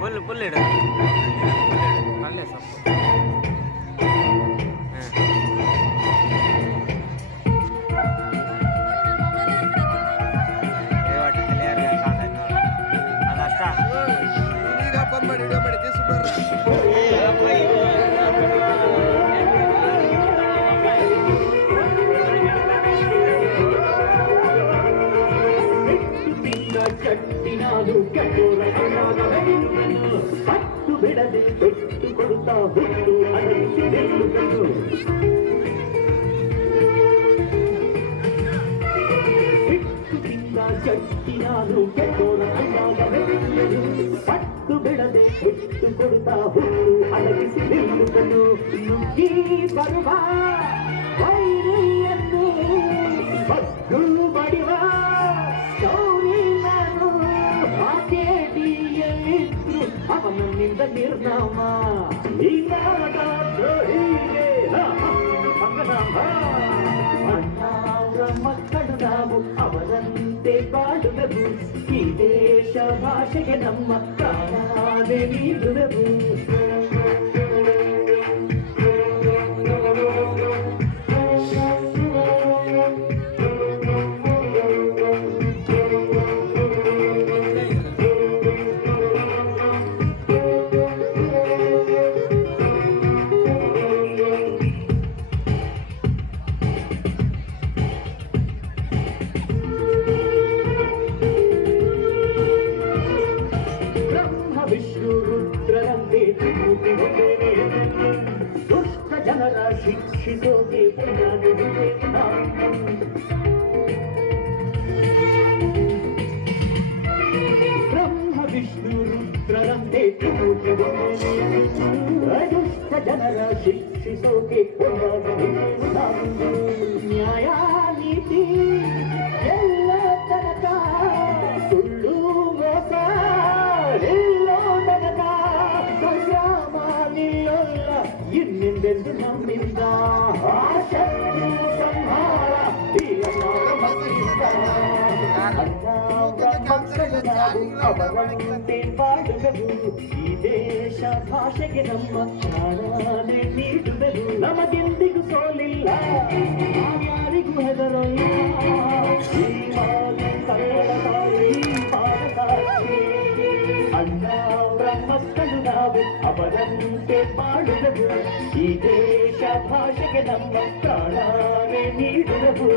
புல் புல் இடம் நல்ல சாப்பாடு பண்ணிட்டு பண்ணிட்டு சுடுறேன் ಕಟ್ಟಿನಾದು ಕಟ್ಟೋರ ಕಣ್ಣಾಗಬೇಕು ಹತ್ತು ಬಿಡದೆ ಬೆಟ್ಟು ಕೊಡುತ್ತಾ ಬಿಟ್ಟು ಅಡಗಿಸಿ ನಿಲ್ಲುವುದು ಕಟ್ಟಿನಾದು ಕೆಟ್ಟೋರ ಕಣ್ಣಾಗಬೇಕು ಹತ್ತು ಬಿಡದೆ ಬಿಟ್ಟು ಕೊಡುತ್ತಾ ಹುಟ್ಟು ಅಡಗಿಸಿ ನಿಲ್ಲುವುದು ನುಗ್ಗಿ ಬರುವ ವೈರಿಯನ್ನು ಬಗ್ಗು ಅವನನ್ನಿಂದ ನಿರ್ನಾಮ ಈ ನಾಡ ದ್ರೋಹಿಗೆ ಮಗನಾಮ ಅಣ್ಣಾವ್ರ ಮಕ್ಕಳು ನಾವು ಅವರಂತೆ ಬಾಡುವೆವು ಈ ದೇಶ ಭಾಷೆಗೆ ನಮ್ಮ ಪ್ರಾಣಾನೇ ನೀಡುವೆವು ಜನರ ಶಿಕ್ಷಿಸೋಕೆ ಪುಣ್ಯಾನುಭವೇ ನಾನು. ನ್ಯಾಯ ನೀತಿ ಮಕ್ಕಳು ನಾವು ಅವರಂತೆ ಬಾಳುವೆವು ಈ ದೇಶ ಭಾಷೆಗೆ ನಮ್ಮ ಪ್ರಾಣಾನೇ ನೀಡುವೆವು ನಮಗೆಂದಿಗೂ ಸೋಲಿಲ್ಲ ಯಾರಿಗೂ ಹೆದರಲ್ಲ ಈ ಮಾತು ಕನ್ನಡ ತಾಯಿ ಪಾದಸಾಕ್ಷಿ ಅಣ್ಣಾವ್ರ ಮಕ್ಕಳು ನಾವು ಅವರಂತೆ ಬಾಳುವೆವು ಈ ದೇಶ ಭಾಷೆಗೆ ನಮ್ಮ ಪ್ರಾಣಾನೇ ನೀಡುವೆವು